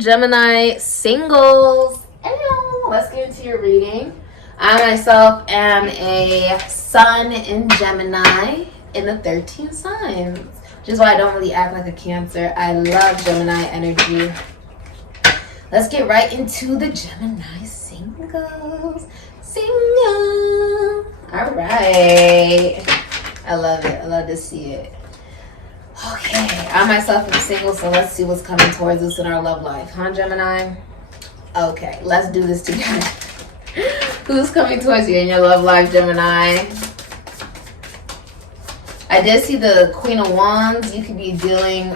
Gemini Singles. Hello, let's get into your reading. I myself am a sun in Gemini in the 13 signs, which is why I don't really act like a Cancer. I love Gemini energy. Let's get right into the Gemini Singles. Single. All right. I love it. I love to see it. Okay, I myself am single, so let's see what's coming towards us in our love life. Huh, Gemini? Okay, let's do this together. Who's coming towards you in your love life, Gemini? I did see the Queen of Wands. You could be dealing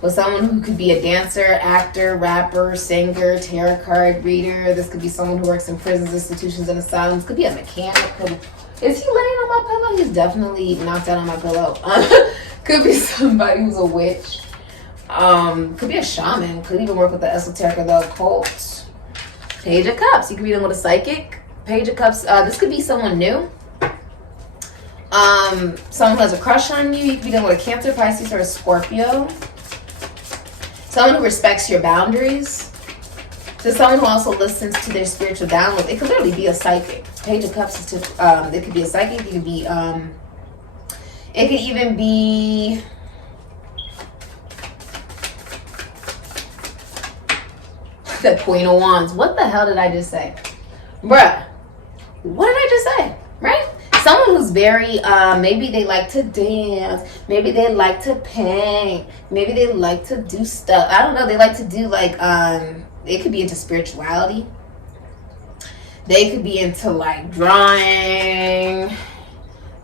with someone who could be a dancer, actor, rapper, singer, tarot card reader. This could be someone who works in prisons, institutions, and asylums. Could be a mechanic. Is he laying on my pillow? He's definitely knocked out on my pillow. Could be somebody who's a witch. Could be a shaman. Could even work with the esoteric or the occult. Page of Cups. You could be dealing with a psychic. Page of Cups. This could be someone new. Someone who has a crush on you. You could be dealing with a Cancer, Pisces, or a Scorpio. Someone who respects your boundaries. So someone who also listens to their spiritual downloads. It could literally be a psychic. Page of Cups is to, it could be a psychic. It could be, it could even be the Queen of Wands. What the hell did I just say? Bruh, what did I just say? Right? Someone who's very, maybe they like to dance. Maybe they like to paint. Maybe they like to do stuff. I don't know. They like to do like, it could be into spirituality. They could be into like drawing,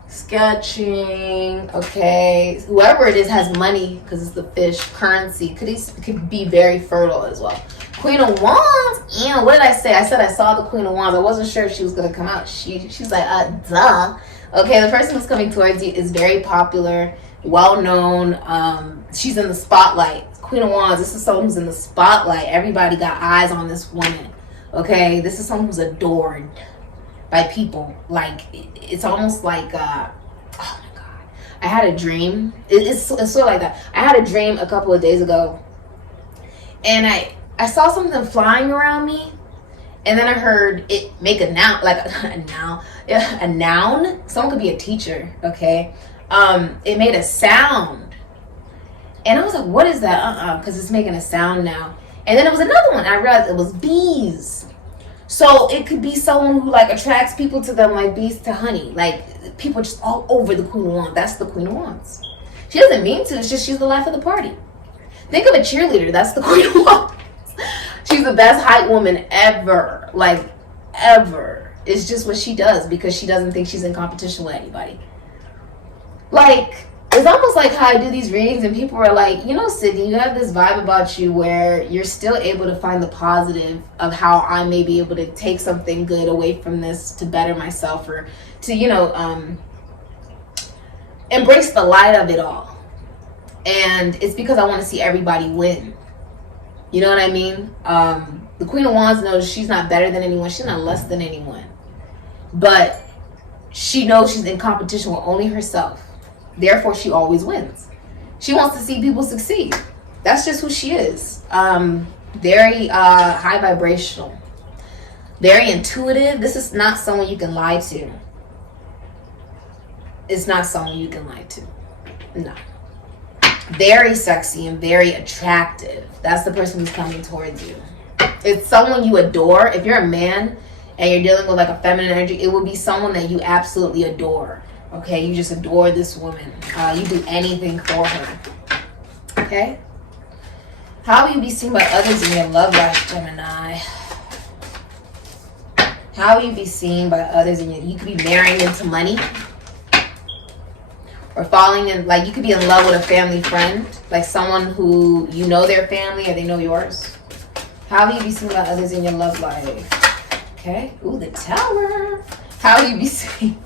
sketching, okay. Whoever it is has money because it's the fish, currency. Could be very fertile as well. Queen of Wands, what did I say? I said I saw the Queen of Wands. I wasn't sure if she was going to come out. She's like, duh. Okay, the person who's coming towards you is very popular, well-known. She's in the spotlight. Queen of Wands, this is someone who's in the spotlight. Everybody got eyes on this woman. Okay, this is someone who's adored by people. Like, it's almost like, oh my God. I had a dream. It's sort of like that. I had a dream a couple of days ago. And I saw something flying around me. And then I heard it make a noun, like a noun. Someone could be a teacher, okay? It made a sound. And I was like, what is that? Because it's making a sound now. And then it was another one. I realized it was bees. So it could be someone who like attracts people to them like bees to honey. Like people just all over the Queen of Wands. That's the Queen of Wands. She doesn't mean to. It's just she's the life of the party. Think of a cheerleader. That's the Queen of Wands. She's the best hype woman ever. Like ever. It's just what she does because she doesn't think she's in competition with anybody. Like, it's almost like how I do these readings and people are like, you know, Sydney, you have this vibe about you where you're still able to find the positive of how I may be able to take something good away from this to better myself or to, you know, embrace the light of it all. And it's because I want to see everybody win. You know what I mean? The Queen of Wands knows she's not better than anyone. She's not less than anyone. But she knows she's in competition with only herself. Therefore, she always wins. She wants to see people succeed. That's just who she is. Very high vibrational. Very intuitive. This is not someone you can lie to. It's not someone you can lie to. No. Very sexy and very attractive. That's the person who's coming towards you. It's someone you adore. If you're a man and you're dealing with like a feminine energy, it would be someone that you absolutely adore. Okay, you just adore this woman. You do anything for her. Okay? How will you be seen by others in your love life, Gemini? How will you be seen by others in your... You could be marrying into money. Or falling in... Like, you could be in love with a family friend. Like someone who you know their family or they know yours. How will you be seen by others in your love life? Okay? Ooh, the Tower. How will you be seen...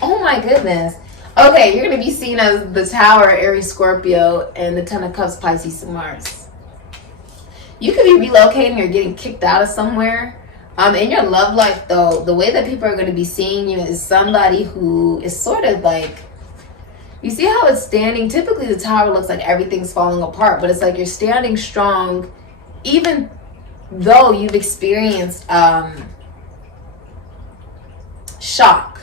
Oh my goodness. Okay, you're going to be seen as the Tower, Aries, Scorpio, and the Ten of Cups, Pisces, and Mars. You could be relocating or getting kicked out of somewhere. In your love life, though, the way that people are going to be seeing you is somebody who is sort of like You see how it's standing? Typically the tower looks like everything's falling apart, but it's like you're standing strong even though you've experienced shock,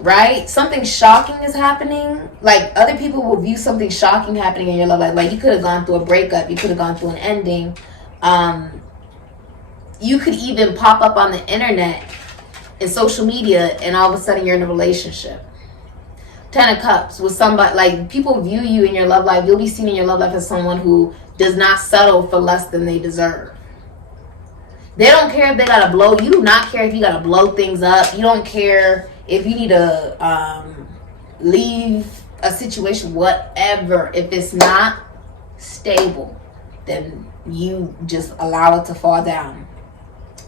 right? Something shocking is happening. Like, other people will view something shocking happening in your love life. Like, you could have gone through a breakup. You could have gone through an ending. You could even pop up on the internet and social media, and all of a sudden you're in a relationship. 10 of Cups with somebody, like, people view you in your love life. You'll be seen in your love life as someone who does not settle for less than they deserve. They don't care if they gotta blow. You do not care if you gotta blow things up. You don't care if you need to leave a situation, whatever. If it's not stable, then you just allow it to fall down.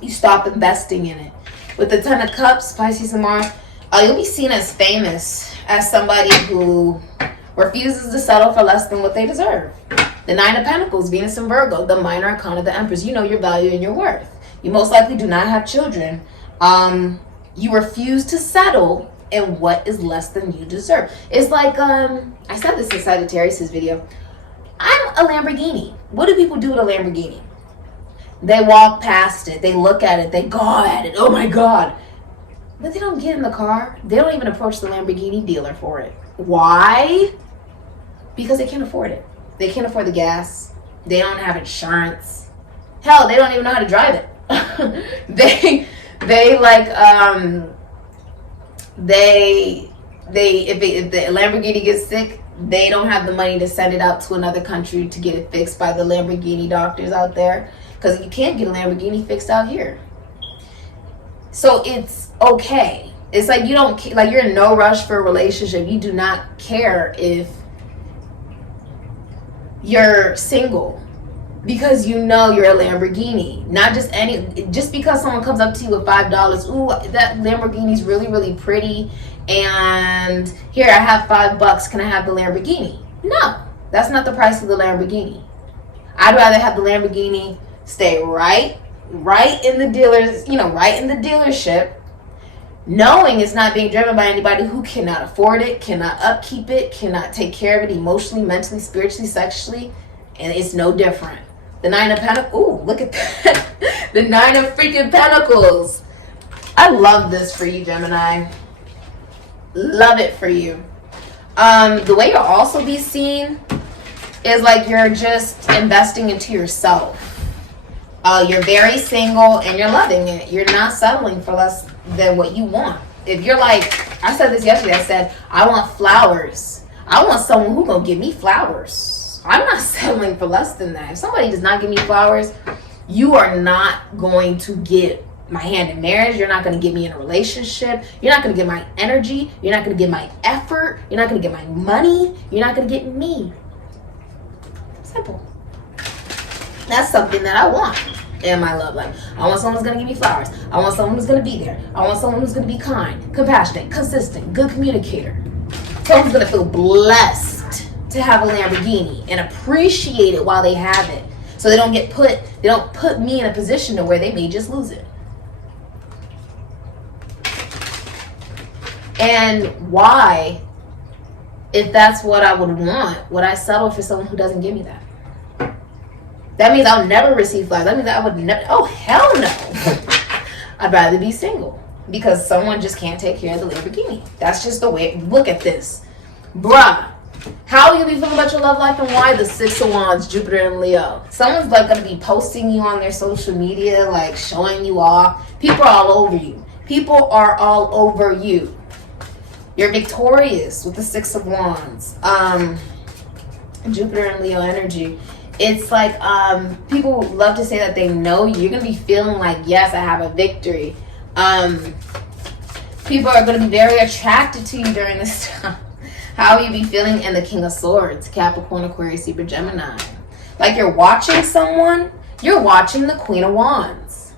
You stop investing in it. With the 10 of Cups, Pisces and Mars, you'll be seen as famous, as somebody who refuses to settle for less than what they deserve. The 9 of Pentacles, Venus and Virgo, the minor arcana, the Empress. You know your value and your worth. You most likely do not have children. You refuse to settle in what is less than you deserve. It's like, I said this in Sagittarius' video. I'm a Lamborghini. What do people do with a Lamborghini? They walk past it. They look at it. They gaw at it. Oh my God. But they don't get in the car. They don't even approach the Lamborghini dealer for it. Why? Because they can't afford it. They can't afford the gas. They don't have insurance. Hell, they don't even know how to drive it. If the Lamborghini gets sick, they don't have the money to send it out to another country to get it fixed by the Lamborghini doctors out there, because you can't get a Lamborghini fixed out here. So it's okay. It's like you don't, like, you're in no rush for a relationship. You do not care if you're single, because you know you're a Lamborghini. Not just just because someone comes up to you with $5, ooh, that Lamborghini's really, really pretty, and here, I have $5, can I have the Lamborghini? No, that's not the price of the Lamborghini. I'd rather have the Lamborghini stay right in the dealers, right in the dealership, knowing it's not being driven by anybody who cannot afford it, cannot upkeep it, cannot take care of it emotionally, mentally, spiritually, sexually, and it's no different. The 9 of Pentacles, ooh, look at that. The 9 of freaking Pentacles. I love this for you, Gemini. Love it for you. The way you'll also be seen is like you're just investing into yourself. You're very single and you're loving it. You're not settling for less than what you want. If you're like, I said this yesterday, I said, I want flowers. I want someone who's gonna give me flowers. I'm not settling for less than that. If somebody does not give me flowers, you are not going to get my hand in marriage. You're not going to get me in a relationship. You're not going to get my energy. You're not going to get my effort. You're not going to get my money. You're not going to get me. Simple. That's something that I want in my love life. I want someone who's going to give me flowers. I want someone who's going to be there. I want someone who's going to be kind, compassionate, consistent, good communicator. Someone's going to feel blessed to have a Lamborghini and appreciate it while they have it. So they don't put me in a position to where they may just lose it. And why, if that's what I would want, would I settle for someone who doesn't give me that? That means I'll never receive flowers. That means I would never, oh hell no. I'd rather be single because someone just can't take care of the Lamborghini. That's just the way, look at this. Bruh, how are you be feeling about your love life and why? The 6 of Wands, Jupiter and Leo. Someone's like going to be posting you on their social media, like showing you off. People are all over you. People are all over you. You're victorious with the 6 of Wands. Jupiter and Leo energy. It's like people love to say that they know you. You're going to be feeling like, yes, I have a victory. People are going to be very attracted to you during this time. How will you be feeling in the King of Swords? Capricorn, Aquarius, Libra, Gemini. Like you're watching someone. You're watching the Queen of Wands.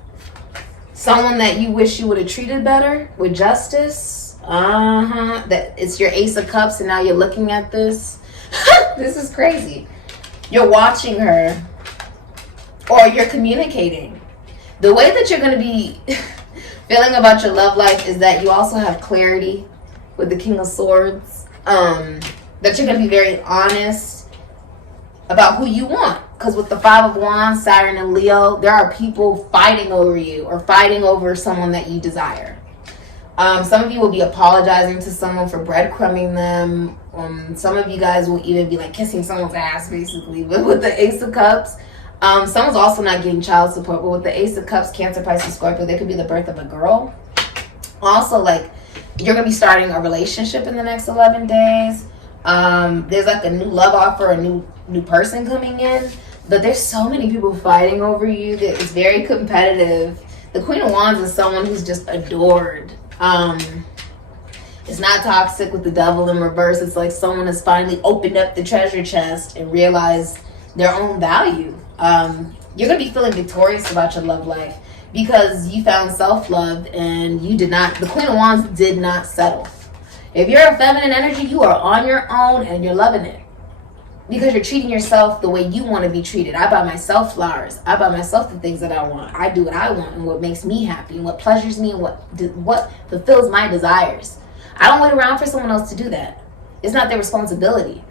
Someone that you wish you would have treated better with justice. That it's your Ace of Cups and now you're looking at this. This is crazy. You're watching her. Or you're communicating. The way that you're going to be feeling about your love life is that you also have clarity with the King of Swords. that you're going to be very honest about who you want. Because with the Five of Wands, Saturn and Leo, there are people fighting over you or fighting over someone that you desire. Some of you will be apologizing to someone for breadcrumbing them. Some of you guys will even be like kissing someone's ass, basically. But with the Ace of Cups, someone's also not getting child support. But with the Ace of Cups, Cancer, Pisces, Scorpio, there could be the birth of a girl. Also, like, you're going to be starting a relationship in the next 11 days. There's like a new love offer, a new person coming in. But there's so many people fighting over you that it's very competitive. The Queen of Wands is someone who's just adored. It's not toxic with the Devil in reverse. It's like someone has finally opened up the treasure chest and realized their own value. You're going to be feeling victorious about your love life because you found self-love and you did not, the Queen of Wands did not settle. If you're a feminine energy, you are on your own and you're loving it. Because you're treating yourself the way you want to be treated. I buy myself flowers. I buy myself the things that I want. I do what I want and what makes me happy and what pleasures me and what fulfills my desires. I don't wait around for someone else to do that. It's not their responsibility.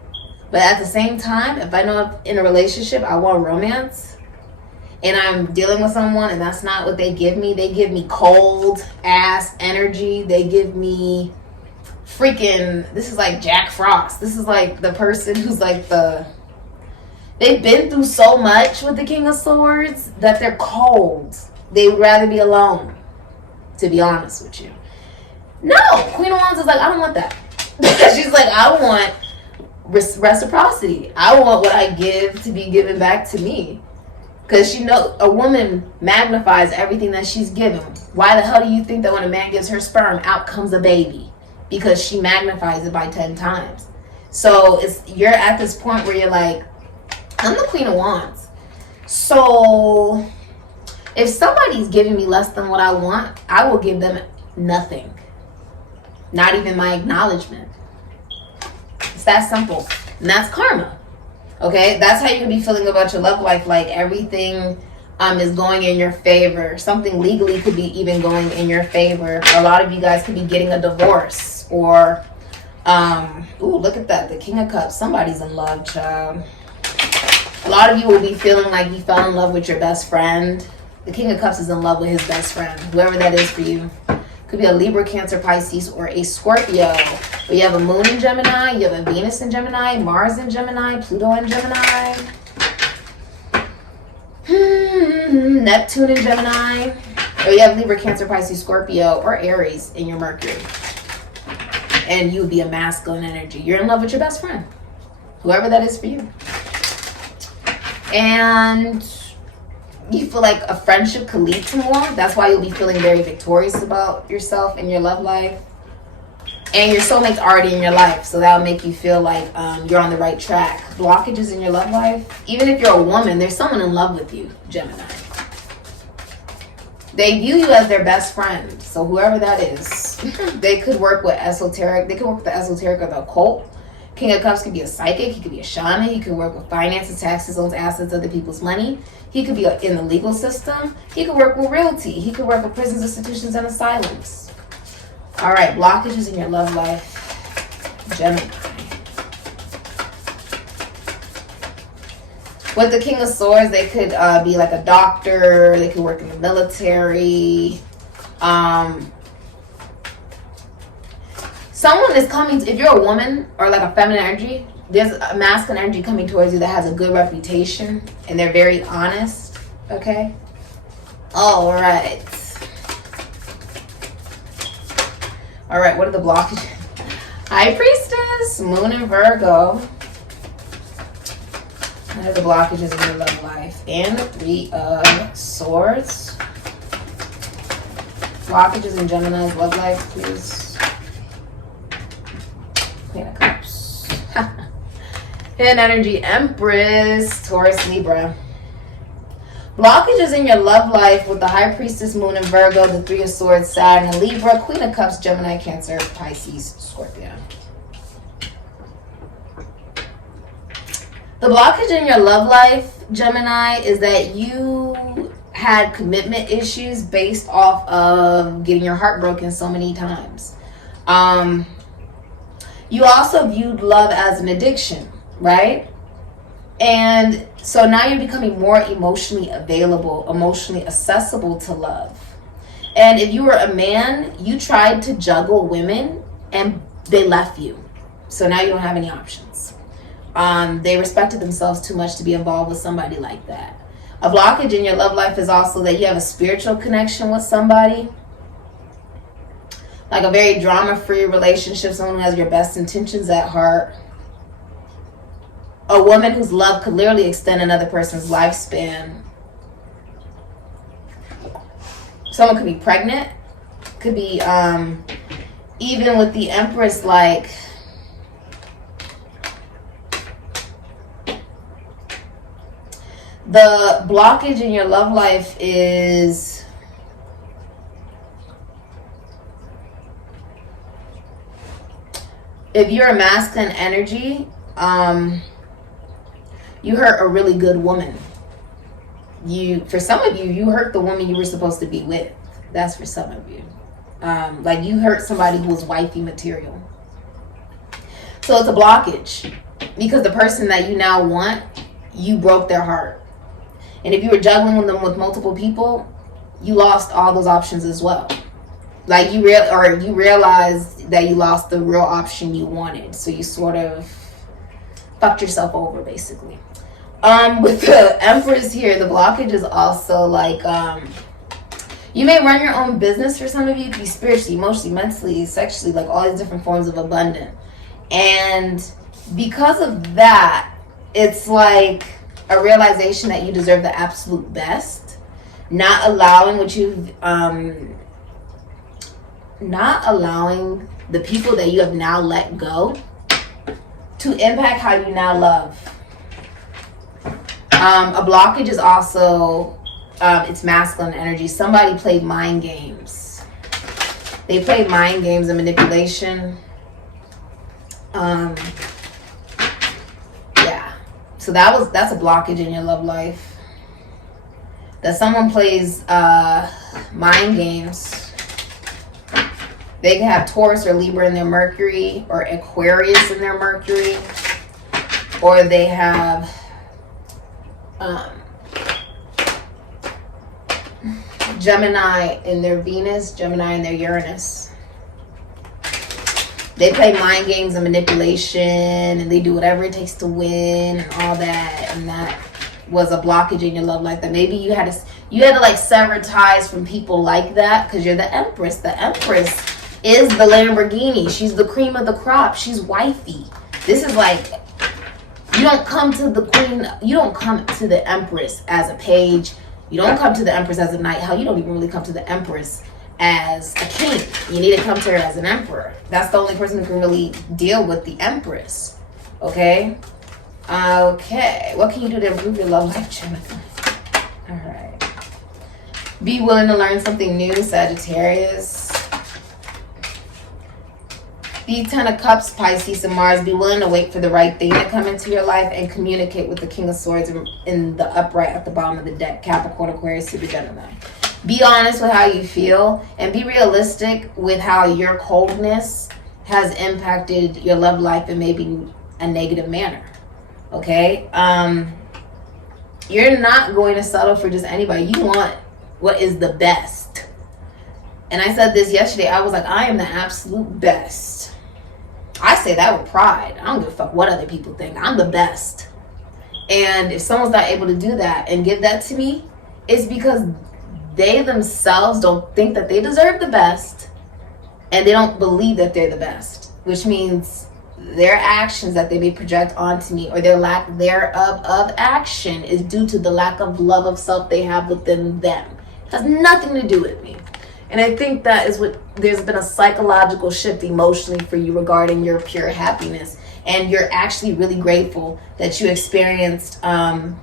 But at the same time, if I know in a relationship I want romance and I'm dealing with someone and that's not what they give me cold ass energy. They give me freaking, this is like Jack Frost. This is like the person who's like they've been through so much with the King of Swords that they're cold. They would rather be alone, to be honest with you. No, Queen of Wands is like, I don't want that. She's like, I want reciprocity. I want what I give to be given back to me. Because she knows a woman magnifies everything that she's given. Why the hell do you think that when a man gives her sperm, out comes a baby? Because she magnifies it by 10 times. So you're at this point where you're like, I'm the Queen of Wands. So if somebody's giving me less than what I want, I will give them nothing. Not even my acknowledgement. It's that simple. And that's karma. Okay? That's how you can be feeling about your love life. Like everything is going in your favor. Something legally could be even going in your favor. A lot of you guys could be getting a divorce. Or, ooh, look at that. The King of Cups. Somebody's in love, child. A lot of you will be feeling like you fell in love with your best friend. The King of Cups is in love with his best friend. Whoever that is for you. Could be a Libra, Cancer, Pisces, or a Scorpio. But you have a Moon in Gemini. You have a Venus in Gemini. Mars in Gemini. Pluto in Gemini. Neptune in Gemini. Or you have Libra, Cancer, Pisces, Scorpio, or Aries in your Mercury. And you would be a masculine energy. You're in love with your best friend. Whoever that is for you. And you feel like a friendship could lead to more. That's why you'll be feeling very victorious about yourself and your love life. And your soulmate's already in your life. So that'll make you feel like you're on the right track. Blockages in your love life. Even if you're a woman, there's someone in love with you, Gemini. They view you as their best friend. So whoever that is, they could work with esoteric. They could work with the esoteric or the occult. King of Cups could be a psychic. He could be a shaman. He could work with finances, taxes, owns assets, other people's money. He could be in the legal system. He could work with realty. He could work with prisons, institutions, and asylums. All right, blockages in your love life, Gemini. With the King of Swords, they could be like a doctor. They could work in the military. Someone is coming, if you're a woman or like a feminine energy, there's a masculine energy coming towards you that has a good reputation. And they're very honest. Okay? All right. All right, what are the blockages? High Priestess, Moon and Virgo. What are the blockages in your love life? And the Three of Swords. Blockages in Gemini's love life, please. Queen of Cups. Hidden Energy, Empress, Taurus, Libra. Blockages in your love life with the High Priestess, Moon and Virgo, the Three of Swords, Saturn and Libra, Queen of Cups, Gemini, Cancer, Pisces, Scorpio. The blockage in your love life, Gemini, is that you had commitment issues based off of getting your heart broken so many times. You also viewed love as an addiction, right? And so now you're becoming more emotionally available, emotionally accessible to love. And if you were a man, you tried to juggle women and they left you. So now you don't have any options. They respected themselves too much to be involved with somebody like that. A blockage in your love life is also that you have a spiritual connection with somebody. Like a very drama-free relationship, someone who has your best intentions at heart. A woman whose love could literally extend another person's lifespan. Someone could be pregnant. Could be, even with the Empress, like, the blockage in your love life is if you're a masculine energy, you hurt a really good woman. For some of you, you hurt the woman you were supposed to be with. That's for some of you. Like you hurt somebody who was wifey material. So it's a blockage because the person that you now want, you broke their heart. And if you were juggling with them with multiple people, you lost all those options as well. Like you realized that you lost the real option you wanted. So you sort of fucked yourself over, basically. With the Empress here, the blockage is also like, you may run your own business for some of you. It could be spiritually, emotionally, mentally, sexually, like all these different forms of abundance. And because of that, it's like a realization that you deserve the absolute best. Not allowing what you've, not allowing the people that you have now let go to impact how you now love. A blockage is also, it's masculine energy. Somebody played mind games. They played mind games and manipulation. Yeah. So that's a blockage in your love life. That someone plays mind games. They can have Taurus or Libra in their Mercury, or Aquarius in their Mercury, or they have Gemini in their Venus, Gemini in their Uranus. They play mind games and manipulation, and they do whatever it takes to win and all that. And that was a blockage in your love life. That maybe you had to like sever ties from people like that because you're the Empress. The Empress is the Lamborghini. She's the cream of the crop. She's wifey. This is like, you don't come to the queen, you don't come to the Empress as a page. You don't come to the Empress as a knight. Hell, you don't even really come to the Empress as a king. You need to come to her as an emperor. That's the only person who can really deal with the Empress. Okay? Okay. What can you do to improve your love life, Gemini? Alright. Be willing to learn something new, Sagittarius. The Ten of Cups, Pisces and Mars. Be willing to wait for the right thing to come into your life and communicate with the King of Swords in the upright at the bottom of the deck. Capricorn, Aquarius, Super Gemini. Be honest with how you feel and be realistic with how your coldness has impacted your love life in maybe a negative manner. Okay? You're not going to settle for just anybody. You want what is the best. And I said this yesterday. I was like, I am the absolute best. I say that with pride. I don't give a fuck what other people think. I'm the best. And if someone's not able to do that and give that to me, it's because they themselves don't think that they deserve the best, and they don't believe that they're the best, which means their actions that they may project onto me, or their lack thereof of action, is due to the lack of love of self they have within them. It has nothing to do with me. And I think that is what, there's been a psychological shift emotionally for you regarding your pure happiness. And you're actually really grateful that you experienced the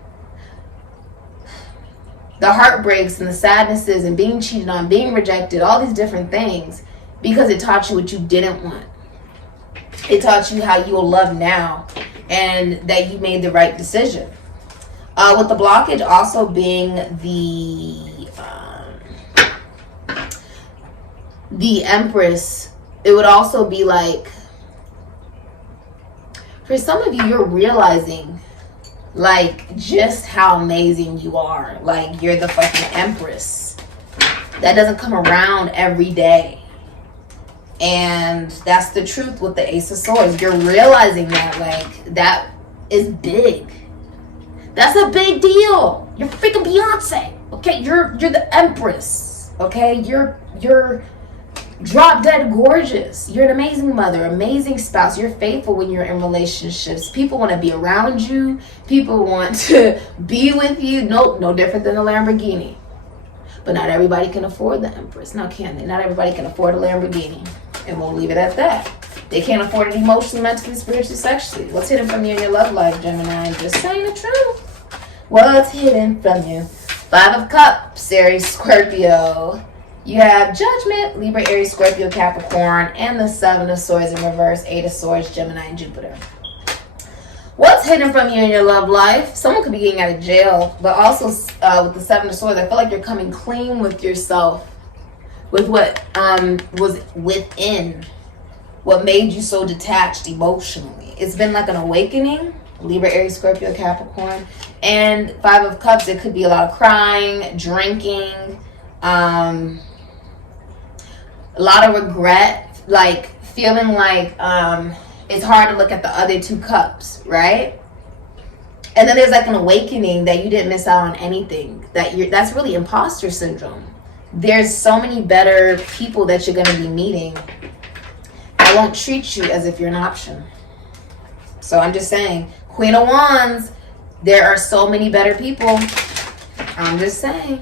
heartbreaks and the sadnesses and being cheated on, being rejected, all these different things, because it taught you what you didn't want. It taught you how you will love now and that you made the right decision. With the blockage also being the Empress, it would also be like For some of you, you're realizing like just how amazing you are. Like you're the fucking empress. That doesn't come around every day. And that's the truth with the Ace of Swords. You're realizing that, like, that is big. That's a big deal. You're freaking Beyonce. Okay, you're the empress. Okay, you're drop dead gorgeous. You're an amazing mother, amazing spouse. You're faithful when you're in relationships. People want to be around you. People want to be with you. No different than a Lamborghini. But not everybody can afford the Empress. Now, can they? Not everybody can afford a Lamborghini. And we'll leave it at that. They can't afford it emotionally, mentally, spiritually, sexually. What's hidden from you in your love life, Gemini? Just saying the truth. What's hidden from you? 5 of Cups, Aries, Scorpio. You have Judgment, Libra, Aries, Scorpio, Capricorn, and the 7 of Swords in reverse, 8 of Swords, Gemini, and Jupiter. What's hidden from you in your love life? Someone could be getting out of jail, but also with the 7 of Swords, I feel like you're coming clean with yourself, with what was within, what made you so detached emotionally. It's been like an awakening. Libra, Aries, Scorpio, Capricorn, and 5 of Cups. It could be a lot of crying, drinking, a lot of regret, like feeling like it's hard to look at the other 2 cups, right? And then there's like an awakening that you didn't miss out on anything. That's really imposter syndrome. There's so many better people that you're going to be meeting that won't treat you as if you're an option. So I'm just saying, Queen of Wands, there are so many better people. I'm just saying.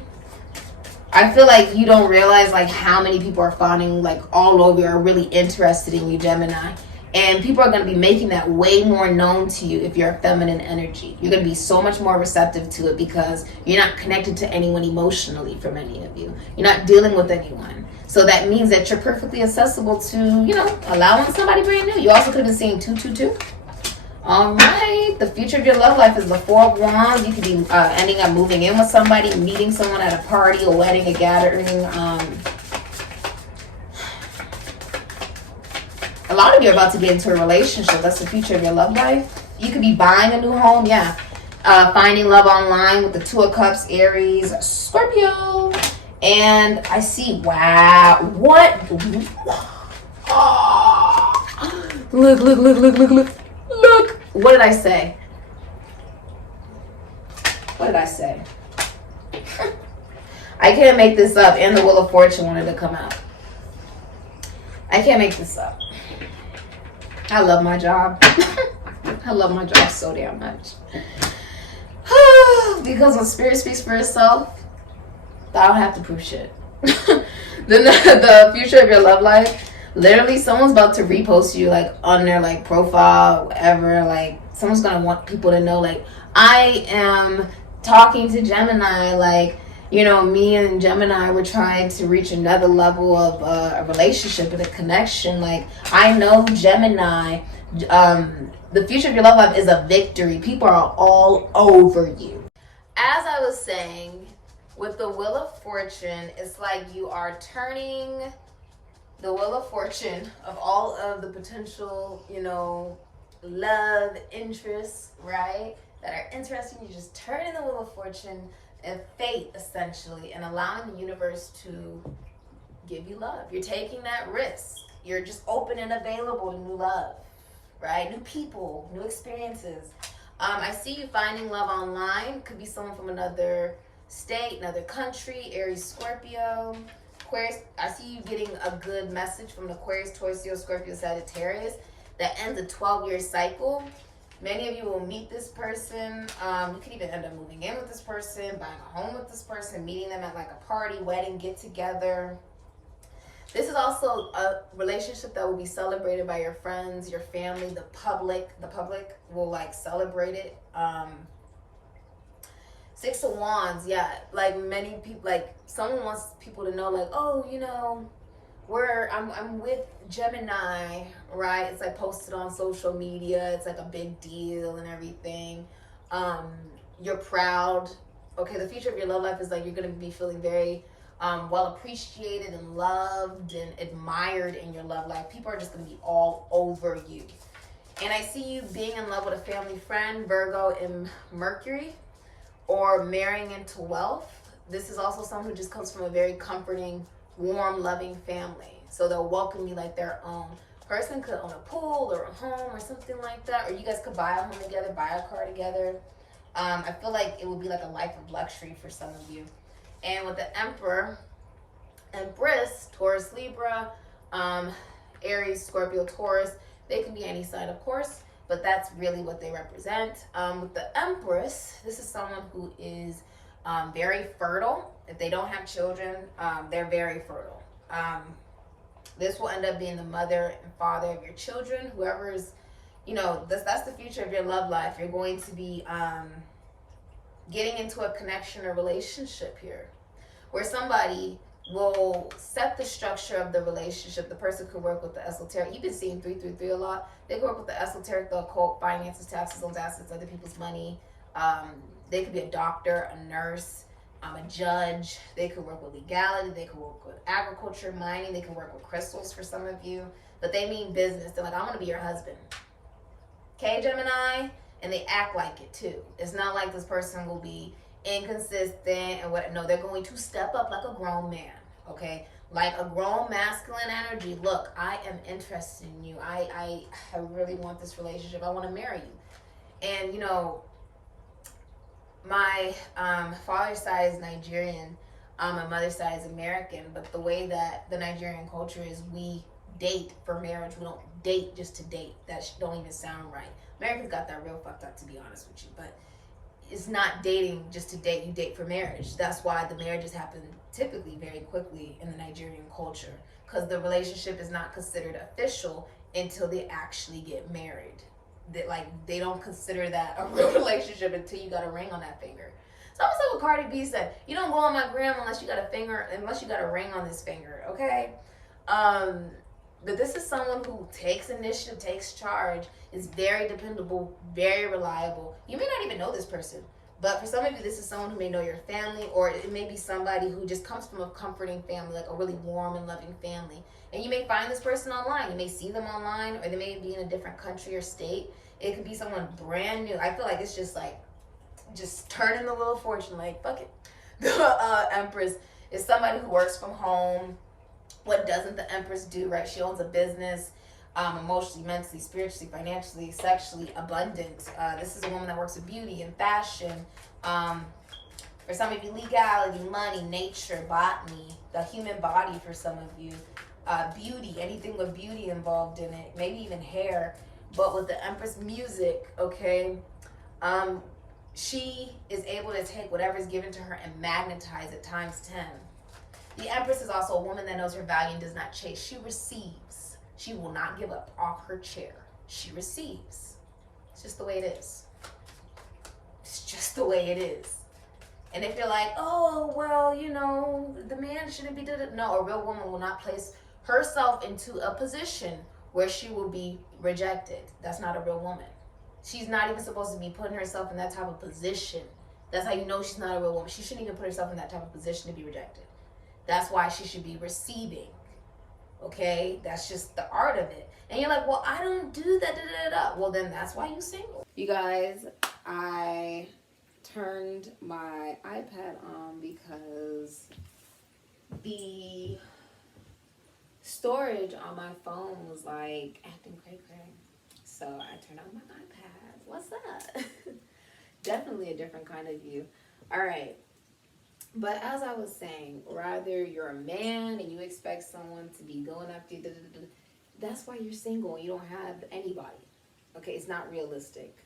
I feel like you don't realize like how many people are fawning like all over, are really interested in you, Gemini. And people are going to be making that way more known to you if you're a feminine energy. You're going to be so much more receptive to it because you're not connected to anyone emotionally, for many of you. You're not dealing with anyone. So that means that you're perfectly accessible to, you know, allowing somebody brand new. You also could have been seeing 222. All right. The future of your love life is the 4 of Wands. You could be ending up moving in with somebody, meeting someone at a party, a wedding, a gathering. A lot of you are about to get into a relationship. That's the future of your love life. You could be buying a new home. Yeah. Finding love online with the 2 of Cups, Aries, Scorpio. And I see, wow. What? Oh. Look. What did I say? What did I say? I can't make this up. And the Wheel of Fortune wanted to come out. I can't make this up. I love my job. I love my job so damn much. Because when spirit speaks for itself, I don't have to prove shit. Then the future of your love life, literally someone's about to repost you like on their like profile, whatever. Like someone's gonna want people to know like, I am talking to Gemini, like, you know, me and Gemini, we're trying to reach another level of a relationship and a connection. Like, I know Gemini, the future of your love life is a victory. People are all over you. As I was saying, with the Wheel of Fortune, it's like you are turning the Wheel of Fortune of all of the potential, you know, love, interests, right, that are interesting. You're just turning the Wheel of Fortune and fate, essentially, and allowing the universe to give you love. You're taking that risk. You're just open and available to new love, right? New people, new experiences. I see you finding love online. Could be someone from another state, another country, Aries, Scorpio. Aquarius, I see you getting a good message from the Aquarius, Taurus, Leo, Scorpio, Sagittarius that ends a 12-year cycle. Many of you will meet this person. You could even end up moving in with this person, buying a home with this person, meeting them at like a party, wedding, get together. This is also a relationship that will be celebrated by your friends, your family, the public. The public will like celebrate it. 6 of Wands, yeah. Like many people, like someone wants people to know, like, oh, you know, I'm with Gemini, right? It's like posted on social media. It's like a big deal and everything. You're proud. Okay, the future of your love life is like you're going to be feeling very well appreciated and loved and admired in your love life. People are just going to be all over you. And I see you being in love with a family friend, Virgo and Mercury, or marrying into wealth. This is also someone who just comes from a very comforting, warm, loving family. So they'll welcome you like their own. Person could own a pool or a home or something like that. Or you guys could buy a home together, buy a car together. I feel like it would be like a life of luxury for some of you. And with the Emperor, Empress, Taurus, Libra, Aries, Scorpio, Taurus, they can be any sign, of course, but that's really what they represent. With the Empress, this is someone who is very fertile. If they don't have children, they're very fertile. This will end up being the mother and father of your children. Whoever is, you know, that's the future of your love life. You're going to be getting into a connection or relationship here where somebody will set the structure of the relationship. The person could work with the esoteric. You've been seeing 333 a lot. They could work with the esoteric, the occult, finances, taxes, loans, assets, other people's money. They could be a doctor, a nurse, a judge. They could work with legality. They could work with agriculture, mining. They could work with crystals for some of you. But they mean business. They're like, I'm going to be your husband. Okay, Gemini? And they act like it too. It's not like this person will be inconsistent and what. No, they're going to step up like a grown man. Okay, like a grown masculine energy. Look, I am interested in you. I really want this relationship. I want to marry you. And you know, my father's side is Nigerian. My mother's side is American. But the way that the Nigerian culture is, we date for marriage. We don't date just to date. That don't even sound right. Americans got that real fucked up, to be honest with you. But it's not dating just to date. You date for marriage. That's why the marriages happen typically very quickly in the Nigerian culture, because the relationship is not considered official until they actually get married. They don't consider that a real relationship until you got a ring on that finger. So I was like what Cardi B said, you don't go on my gram unless you got a ring on this finger, okay? But this is someone who takes initiative, takes charge, is very dependable, very reliable. You may not even know this person, but for some of you, this is someone who may know your family, or it may be somebody who just comes from a comforting family, like a really warm and loving family. And you may find this person online. You may see them online, or they may be in a different country or state. It could be someone brand new. I feel like it's just like, just turning the wheel of fortune, like, fuck it. The Empress is somebody who works from home. What doesn't the Empress do, right? She owns a business, emotionally, mentally, spiritually, financially, sexually abundant. This is a woman that works with beauty and fashion. For some of you, legality, money, nature, botany, the human body for some of you. Beauty, anything with beauty involved in it, maybe even hair. But with the Empress, music, okay? She is able to take whatever's given to her and magnetize it times 10. The Empress is also a woman that knows her value and does not chase. She receives. She will not give up off her chair. She receives. It's just the way it is. It's just the way it is. And if you're like, oh, well, you know, the man shouldn't be doing it. No, a real woman will not place herself into a position where she will be rejected. That's not a real woman. She's not even supposed to be putting herself in that type of position. That's how you know she's not a real woman. She shouldn't even put herself in that type of position to be rejected. That's why she should be receiving. Okay? That's just the art of it. And you're like, well, I don't do that. Well, then that's why you're single. You guys, I turned my iPad on because the storage on my phone was like acting cray. So I turned on my iPad. What's that? Definitely a different kind of view. All right. But as I was saying, rather you're a man and you expect someone to be going after you, that's why you're single and you don't have anybody. Okay, it's not realistic.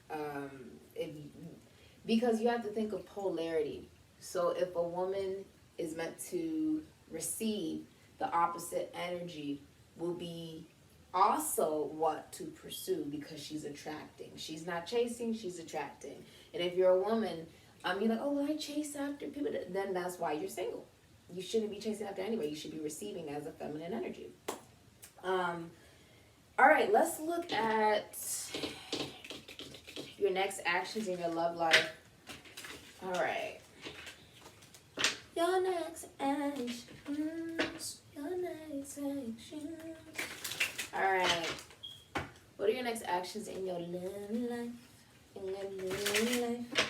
Because you have to think of polarity. So if a woman is meant to receive, the opposite energy will be also what to pursue because she's attracting. She's not chasing, she's attracting. And if you're a woman, you're like, oh, well, I chase after people. Then that's why you're single. You shouldn't be chasing after anybody. You should be receiving as a feminine energy. All right, let's look at your next actions in your love life. All right. Your next actions. Your next actions. All right. What are your next actions in your love life? In your love life.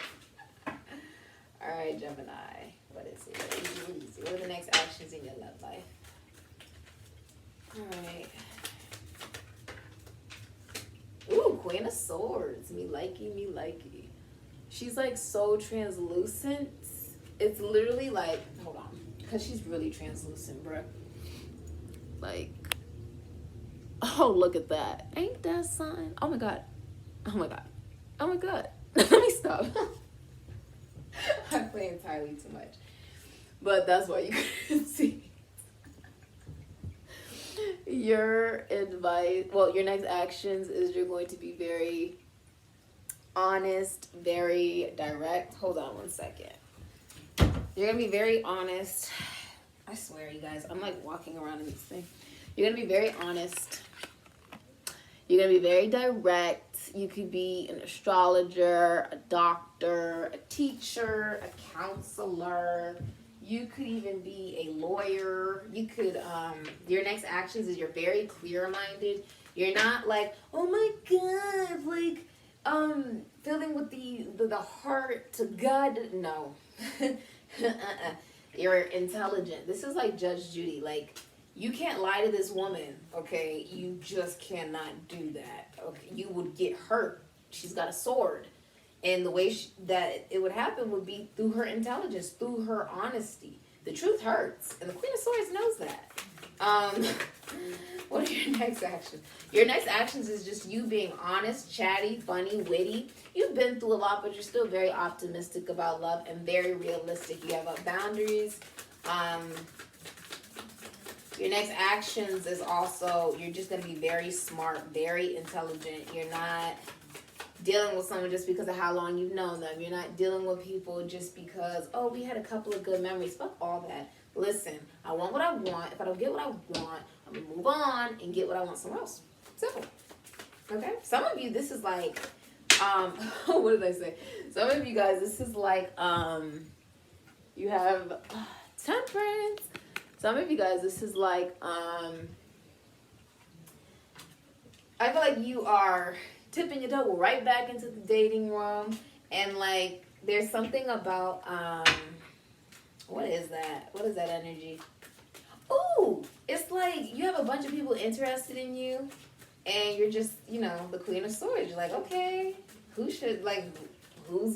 All right, Gemini. What is it? What are the next actions in your love life? All right. Ooh, Queen of Swords. Me likey, me likey. She's like so translucent. It's literally like, hold on, because she's really translucent, bro. Like, oh, look at that. Ain't that something? Oh my God. Oh my God. Oh my God. Let me stop. I play entirely too much. But that's why you couldn't see. Your advice, well, your next actions is you're going to be very honest, very direct. Hold on one second. You're going to be very honest. I swear, you guys, I'm like walking around in this thing. You're going to be very honest. You're going to be very direct. You could be an astrologer, a doctor, a teacher, a counselor. You could even be a lawyer. You could, your next actions is you're very clear-minded. You're not like, oh my God, like, filling with the heart to God. No. You're intelligent. This is like Judge Judy. Like, you can't lie to this woman, okay? You just cannot do that, okay? You would get hurt. She's got a sword. And the way that it would happen would be through her intelligence, through her honesty. The truth hurts, and the Queen of Swords knows that. What are your next actions? Your next actions is just you being honest, chatty, funny, witty. You've been through a lot, but you're still very optimistic about love and very realistic. You have boundaries. Your next actions is also, you're just going to be very smart, very intelligent. You're not dealing with someone just because of how long you've known them. You're not dealing with people just because, oh, we had a couple of good memories. Fuck all that. Listen, I want what I want. If I don't get what I want, I'm going to move on and get what I want somewhere else. Simple. Okay? Some of you, this is like, what did I say? Some of you guys, this is like, you have temperance. Some of you guys, this is like, I feel like you are tipping your toe right back into the dating room. And like, there's something about, what is that? What is that energy? Ooh, it's like you have a bunch of people interested in you. And you're just, you know, the Queen of Swords. You're like, okay, who's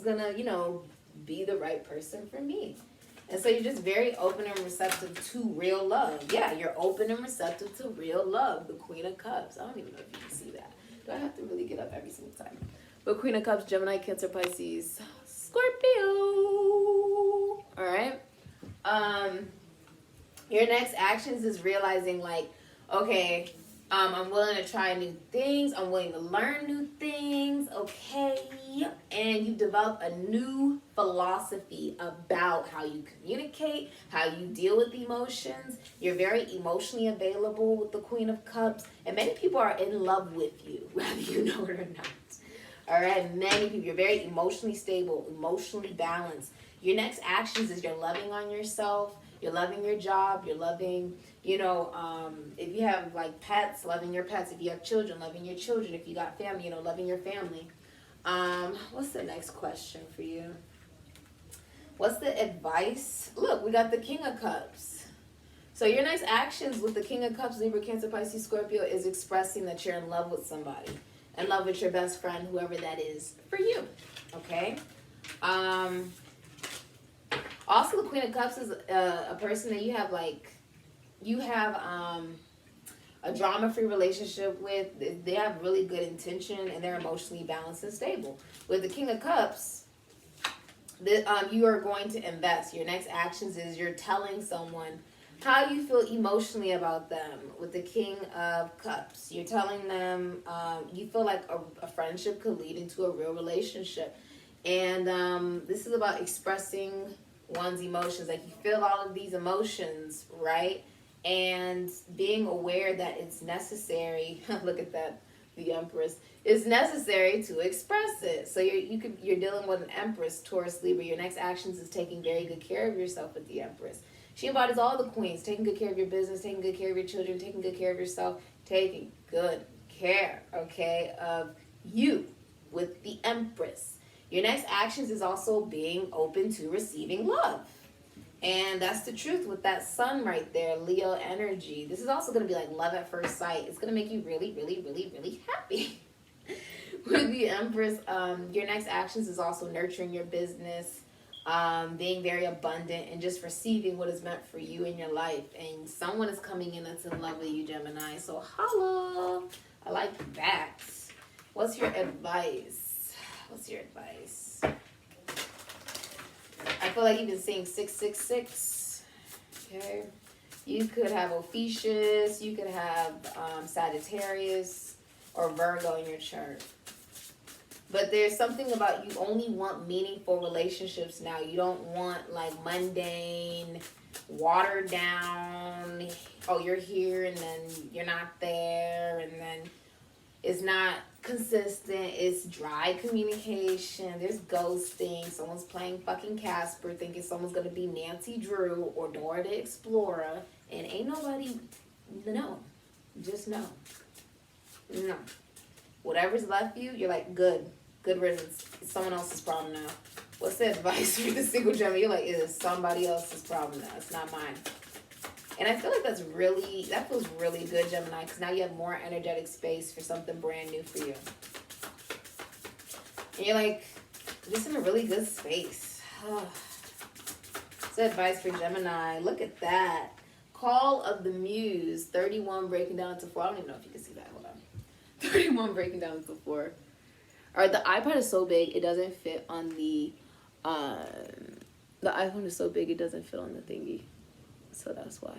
gonna, you know, be the right person for me? And so you're just very open and receptive to real love. Yeah, you're open and receptive to real love. The Queen of Cups. I don't even know if you can see that. Do I have to really get up every single time? But Queen of Cups, Gemini, Cancer, Pisces, Scorpio. All right. Your next actions is realizing like, okay, I'm willing to try new things. I'm willing to learn new things. Okay. And you develop a new philosophy about how you communicate, how you deal with emotions. You're very emotionally available with the Queen of Cups. And many people are in love with you, whether you know it or not. All right. Many people, you're very emotionally stable, emotionally balanced. Your next actions is you're loving on yourself. You're loving your job. You're loving, you know, if you have like pets, loving your pets. If you have children, loving your children. If you got family, you know, loving your family. What's the next question for you? What's the advice? Look, we got the King of Cups. So your next actions with the King of Cups, Libra, Cancer, Pisces, Scorpio, is expressing that you're in love with somebody. In love with your best friend, whoever that is for you. Okay? Also, the Queen of Cups is a person that you have a drama-free relationship with. They have really good intention and they're emotionally balanced and stable. With the King of Cups, you are going to invest. Your next actions is you're telling someone how you feel emotionally about them. With the King of Cups, you're telling them you feel like a friendship could lead into a real relationship. And this is about expressing one's emotions. Like, you feel all of these emotions, right? And being aware that it's necessary. Look at that, the Empress. It's necessary to express it. So you're dealing with an Empress, Taurus, Libra. Your next actions is taking very good care of yourself with the Empress. She embodies all the queens. Taking good care of your business, taking good care of your children, taking good care of yourself, taking good care, okay, of you with the Empress. Your next actions is also being open to receiving love. And that's the truth with that sun right there, Leo energy. This is also going to be like love at first sight. It's going to make you really, really, really, really happy. With the Empress, your next actions is also nurturing your business, being very abundant, and just receiving what is meant for you in your life. And someone is coming in that's in love with you, Gemini. So holla. I like that. What's your advice? What's your advice? I feel like you've been seeing 666. Okay. You could have Ophiuchus. You could have Sagittarius or Virgo in your chart. But there's something about you only want meaningful relationships now. You don't want like mundane, watered down, oh, you're here and then you're not there, and then it's not consistent. It's dry communication. There's ghosting. Someone's playing fucking Casper thinking someone's going to be Nancy Drew or Dora the Explorer, and ain't nobody, no. Just no. No. Whatever's left you, you're like, good riddance. It's someone else's problem now. What's the advice for the single Gemini? You're like, it is somebody else's problem now. It's not mine. And I feel like that feels really good, Gemini, because now you have more energetic space for something brand new for you. And you're like, just in a really good space. What's the advice for Gemini? Look at that. Call of the Muse, 31 breaking down into 4. I don't even know if you can see that. Hold on. 31 breaking down into 4. All right, the iPad is so big it doesn't fit on the iPhone is so big it doesn't fit on the thingy, so that's why.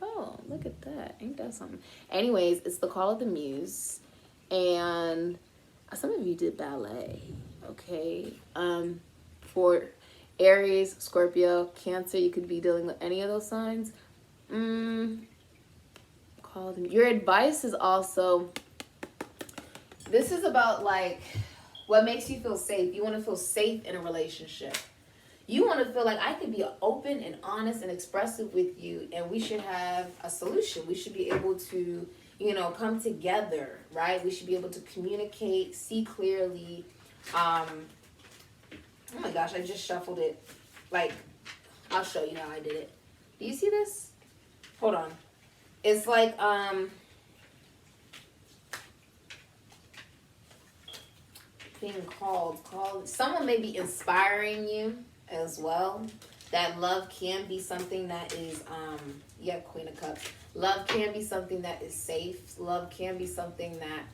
Oh, look at that! Ain't that something? Anyways, it's the Call of the Muse, and some of you did ballet. Okay, for Aries, Scorpio, Cancer, you could be dealing with any of those signs. Call them. Your advice is also. This is about like what makes you feel safe. You want to feel safe in a relationship. You want to feel like I could be open and honest and expressive with you, and we should have a solution. We should be able to, come together, right? We should be able to communicate, see clearly. Oh my gosh, I just shuffled it. Like, I'll show you how I did it. Do you see this? Hold on. It's like, being called. Someone may be inspiring you as well. That love can be something that is, Queen of Cups. Love can be something that is safe. Love can be something that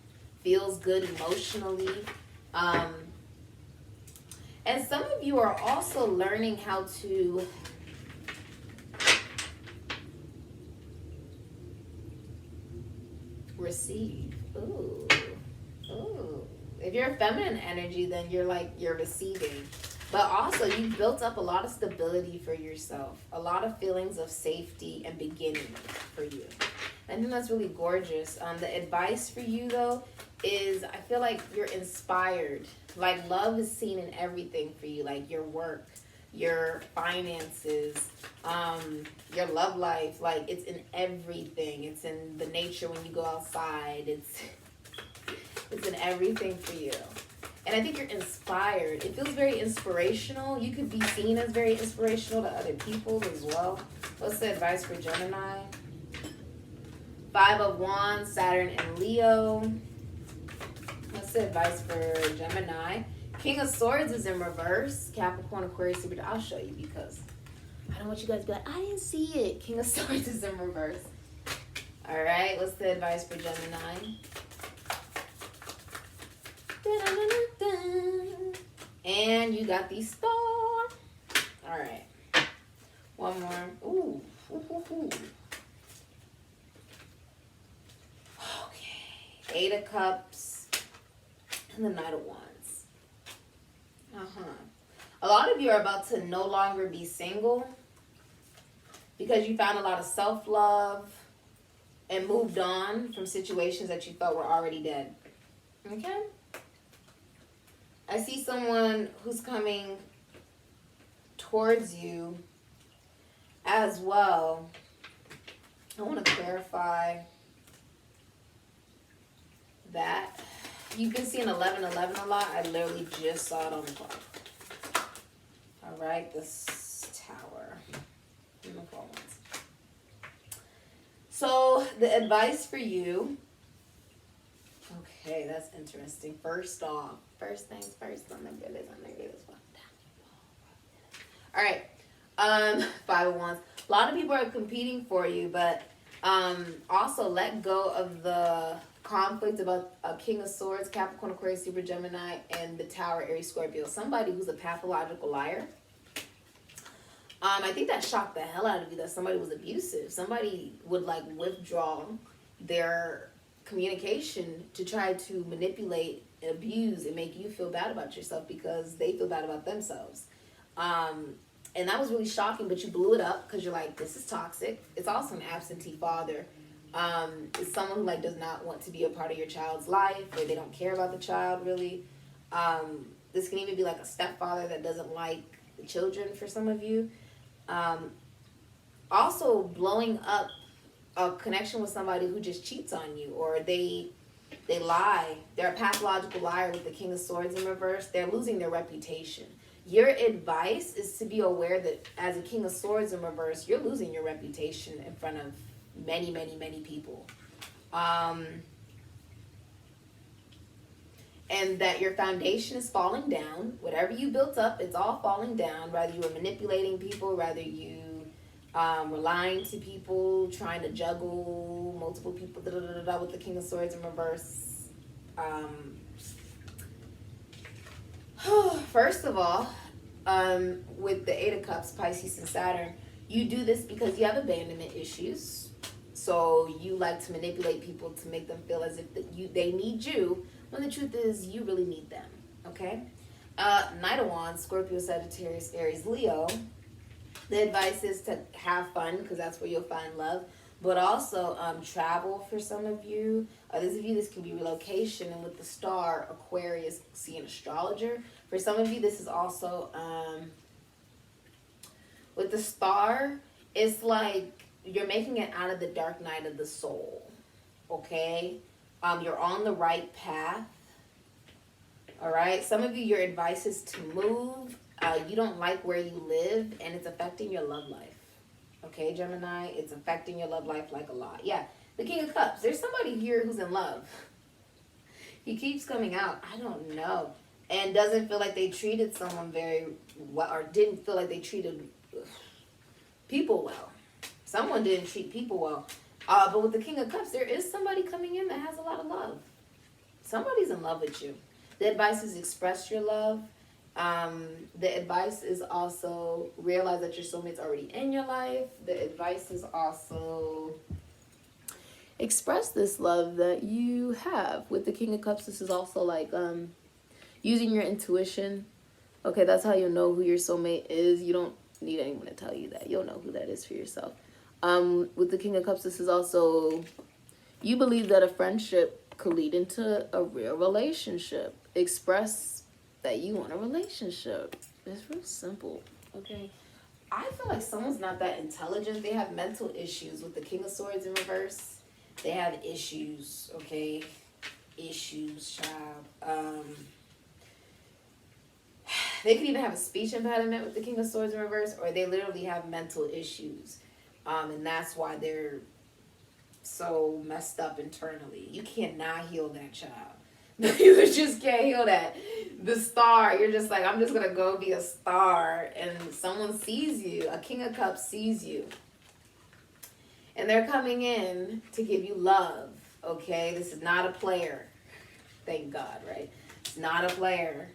feels good emotionally. And some of you are also learning how to receive. Ooh. If you're a feminine energy, then you're receiving. But also, you've built up a lot of stability for yourself. A lot of feelings of safety and beginning for you. I think that's really gorgeous. The advice for you, though, is I feel like you're inspired. Like, love is seen in everything for you. Like, your work, your finances, your love life. Like, it's in everything. It's in the nature when you go outside. It's in everything for you. And I think you're inspired. It feels very inspirational. You could be seen as very inspirational to other people as well. What's the advice for Gemini? 5 of Wands, Saturn and Leo. What's the advice for Gemini? King of Swords is in reverse. Capricorn, Aquarius, Libra. I'll show you because I don't want you guys to be like, I didn't see it. King of Swords is in reverse. All right. What's the advice for Gemini? And you got the star. All right. One more. Ooh. Okay. 8 of Cups and the Knight of Wands. A lot of you are about to no longer be single because you found a lot of self-love and moved on from situations that you thought were already dead. Okay? I see someone who's coming towards you as well. I want to clarify that. You've been seeing 1111 a lot. I literally just saw it on the clock. All right, this tower. So the advice for you. Okay, that's interesting. First off, first things first. I'm gonna do this one. All right. 5 of Wands. A lot of people are competing for you, but also let go of the conflict about a King of Swords, Capricorn, Aquarius, Libra, Gemini, and the Tower, Aries, Scorpio. Somebody who's a pathological liar. I think that shocked the hell out of you that somebody was abusive. Somebody would like withdraw their communication to try to manipulate, abuse, and make you feel bad about yourself because they feel bad about themselves. And that was really shocking, but you blew it up because you're like, this is toxic. It's also an absentee father. It's someone who like does not want to be a part of your child's life, or they don't care about the child really. This can even be like a stepfather that doesn't like the children for some of you. Also blowing up a connection with somebody who just cheats on you, or they lie. They're a pathological liar with the King of Swords in reverse. They're losing their reputation. Your advice is to be aware that as a King of Swords in reverse, you're losing your reputation in front of many, many, many people. And that your foundation is falling down. Whatever you built up, it's all falling down. Whether you were manipulating people, whether you were lying to people, trying to juggle multiple people, with the King of Swords in reverse. First of all, with the 8 of Cups, Pisces and Saturn, you do this because you have abandonment issues. So you like to manipulate people to make them feel as if they need you, when the truth is you really need them, okay? Knight of Wands, Scorpio, Sagittarius, Aries, Leo. The advice is to have fun because that's where you'll find love. But also travel for some of you. Others of you, this can be relocation. And with the star, Aquarius, see an astrologer. For some of you, this is also, with the star, it's like you're making it out of the dark night of the soul. Okay? You're on the right path. All right? Some of you, your advice is to move. You don't like where you live, and it's affecting your love life. Okay, Gemini, it's affecting your love life like a lot. Yeah, the King of Cups. There's somebody here who's in love. He keeps coming out. I don't know. And doesn't feel like they treated someone very well, or didn't feel like they treated people well. Someone didn't treat people well. But with the King of Cups, there is somebody coming in that has a lot of love. Somebody's in love with you. The advice is express your love. The advice is also realize that your soulmate's already in your life. The advice is also express this love that you have. With the King of Cups, this is also like using your intuition. Okay, that's how you know who your soulmate is. You don't need anyone to tell you that. You'll know who that is for yourself. With the King of Cups, this is also, you believe that a friendship could lead into a real relationship. Express that you want a relationship. It's real simple, okay? I feel like someone's not that intelligent. They have mental issues with the King of Swords in reverse. They have issues, okay? Issues, child. They could even have a speech impediment with the King of Swords in reverse, or they literally have mental issues. And that's why they're so messed up internally. You cannot heal that, child. You just can't heal that. The star, you're just like, I'm just going to go be a star. And someone sees you. A King of Cups sees you. And they're coming in to give you love. Okay? This is not a player. Thank God, right? It's not a player.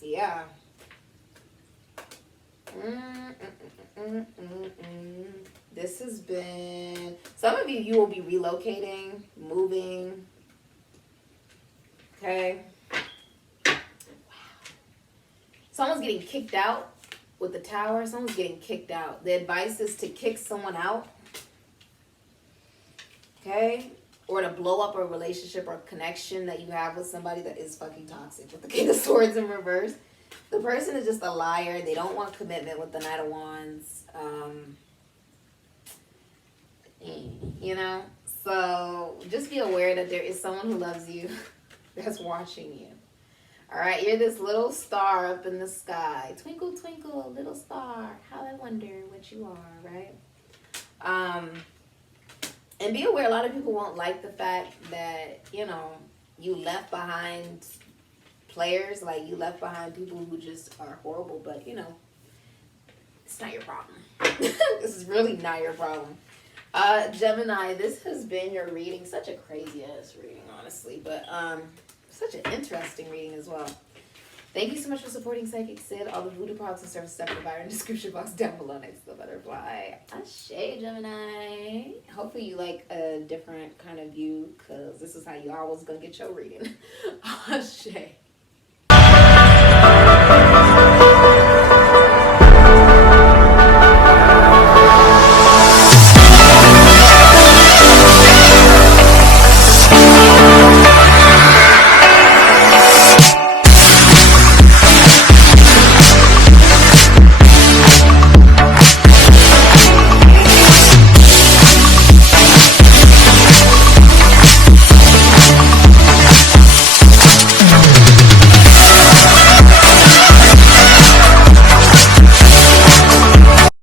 Yeah. This has been, some of you will be relocating, moving. Okay. Wow. Someone's getting kicked out with the Tower. Someone's getting kicked out. The advice is to kick someone out. Okay. Or to blow up a relationship or connection that you have with somebody that is fucking toxic. With the King of Swords in reverse. The person is just a liar. They don't want commitment with the Knight of Wands. You know, So just be aware that there is someone who loves you that's watching you. All right, you're this little star up in the sky. Twinkle, twinkle, little star. How I wonder what you are, right? And be aware, a lot of people won't like the fact that, you know, you left behind players, like you left behind people who just are horrible, but, you know, it's not your problem. This is really not your problem. Gemini, this has been your reading. Such a crazy ass reading, honestly, but such an interesting reading as well. Thank you so much for supporting Sikiksyd. All the voodoo products and services are provided in the description box down below next to the butterfly. Ashe, Gemini. Hopefully you like a different kind of view, because this is how you always gonna get your reading. Ashe.